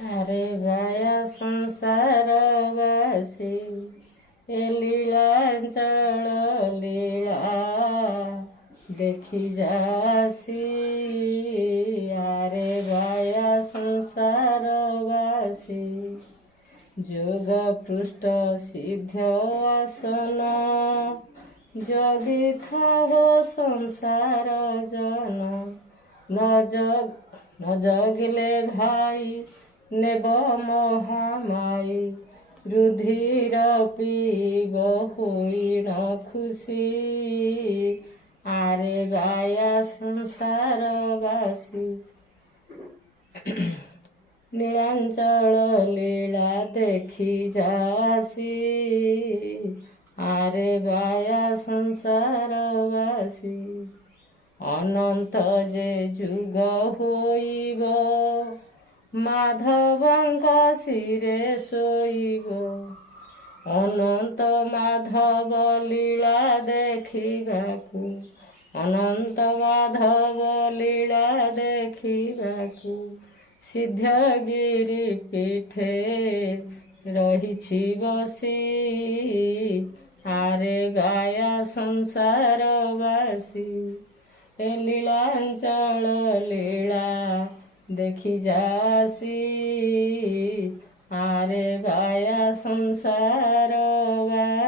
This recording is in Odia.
ଆରେ ବାୟା ସଂସାରବାସୀ ଏ ଲୀଳାଞ୍ଚଳ ଲୀଳା ଦେଖି ଯାସି। ଆରେ ବାୟା ସଂସାରବାସୀ ଯୋଗ ପୃଷ୍ଠ ସିଦ୍ଧ ଆସନ ଜଗିଥାଅ ସଂସାର ଜନ। ନ ଜଗିଲେ ଭାଇ ନେବ ମହାମାଇ ରୁଧିର ପିଇବ ହୋଇଣ ଖୁସି। ଆରେ ବାୟା ସଂସାରବାସୀ ନୀଳାଞ୍ଚଳ ଲୀଳା ଦେଖି ଯାସି। ଆରେ ବାୟା ସଂସାରବାସୀ ଅନନ୍ତ ଯେ ଯୁଗ ହୋଇବ ମାଧବଙ୍କ ଶିରେ ଶୋଇବ। ଅନନ୍ତ ମାଧବ ଲୀଳା ଦେଖିବାକୁ ଅନନ୍ତ ମାଧବ ଲୀଳା ଦେଖିବାକୁ ସିଦ୍ଧଗିରି ପୀଠେ ରହିଛି ବସି। ଆରେ ବାୟା ସଂସାରବାସୀ ଏ ଲୀଳାଞ୍ଚଳ ଲୀଳା ଦେଖି ଯାସି। ଆରେ ବାୟା ସଂସାରବାସୀ।